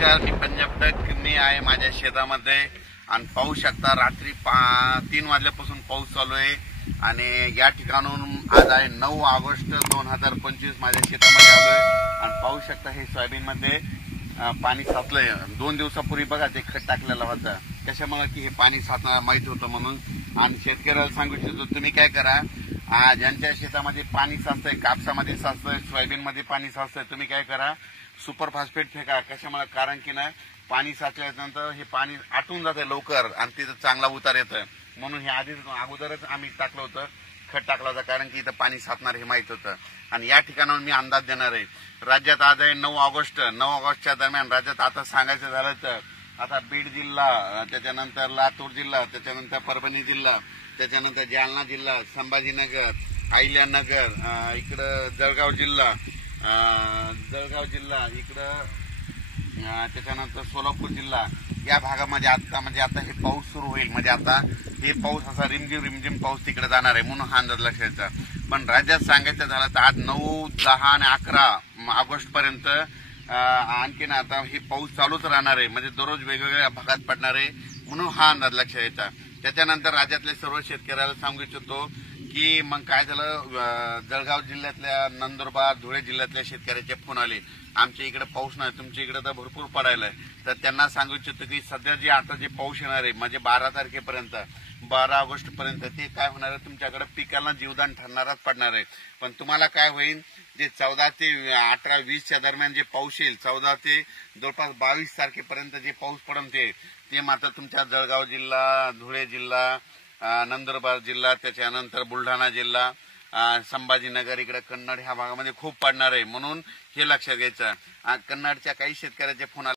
नमस्कार, मी पंजाब डक. मी आहे माझ्या शेतामध्ये आणि पाहू शकता रात्री 3 वाजल्यापासून पाऊस चालू आहे आणि या ठिकाणून आज आहे 9 ऑगस्ट 2025 माझ्या शेतामध्ये आलोय आणि पाहू शकता हे सोयाबीन मध्ये पाणी साचलंय. 2 दिवसापूर्वी बघा ते खत टाकलेलं होतं कशामुळे की हे पाणी साचणार माहित होतं म्हणून. आणि शेतकऱ्याला सांगू इच्छितो तुम्ही काय करा, ज्यांच्या शेतामध्ये पाणी साचतंय, कापसामध्ये साचतंय, सोयाबीन मध्ये पाणी साचतंय, तुम्ही काय करा सुपर फॉस्फेट फेका. कशामुळे कारण की ना पाणी साचल्यानंतर हे पाणी आटून जातं लवकर आणि तिथं चांगला उतार येतं म्हणून हे आधीच अगोदरच आम्ही टाकलं होतं, खत टाकलं होतं कारण की इथं पाणी साचणार हे माहित होतं. आणि या ठिकाणावर मी अंदाज देणार आहे. राज्यात आज आहे 9 ऑगस्टच्या दरम्यान राज्यात आता सांगायचं झालं तर आता बीड जिल्हा, त्याच्यानंतर लातूर जिल्हा, त्याच्यानंतर परभणी जिल्हा, त्याच्यानंतर जालना जिल्हा, संभाजीनगर, अहिल्यानगर, इकडं जळगाव जिल्हा इकडं, त्याच्यानंतर सोलापूर जिल्हा या भागामध्ये आता हे पाऊस सुरू होईल. म्हणजे आता हे पाऊस असा रिमझिम पाऊस तिकडे जाणार आहे म्हणून हा अंदाज लक्षात. पण राज्यात सांगायचं झालं तर आज 9, 10 आणि 11 ऑगस्ट पर्यंत आणखीन आता हे पाऊस चालूच राहणार आहे. म्हणजे दररोज वेगवेगळ्या भागात पडणार आहे म्हणून हा अंदाज लक्षात येता. त्याच्यानंतर राज्यातल्या सर्व शेतकऱ्याला सांगू इच्छितो की मग काय झालं, जळगाव जिल्ह्यातल्या, नंदुरबार, धुळे जिल्ह्यातल्या शेतकऱ्याचे फोन आले, आमच्या इकडे पाऊस नाही, तुमच्या इकडे तर भरपूर पडायलाय. तर त्यांना सांगू इच्छितो की सध्या जे आता जे पाऊस येणार आहे म्हणजे 12 तारखेपर्यंत, 12 ऑगस्ट पर्यंत ते काय होणार आहे, तुमच्याकडे पिकाला जीवदान ठरणारच पडणार आहे. पण तुम्हाला काय होईल, जे 14 ते 18, 20च्या दरम्यान जे पाऊस येईल, 14 ते जवळपास 22 तारखेपर्यंत जे पाऊस पडेल ते मात्र तुमच्या जळगाव जिल्हा, धुळे जिल्हा, नंदुरबार जिल्हा, त्याच्यानंतर बुलढाणा जिल्हा, संभाजीनगर, इकडे कन्नड ह्या भागामध्ये खूप पडणार आहे म्हणून हे लक्षात घ्यायचं. कन्नडच्या काही शेतकऱ्याचे फोन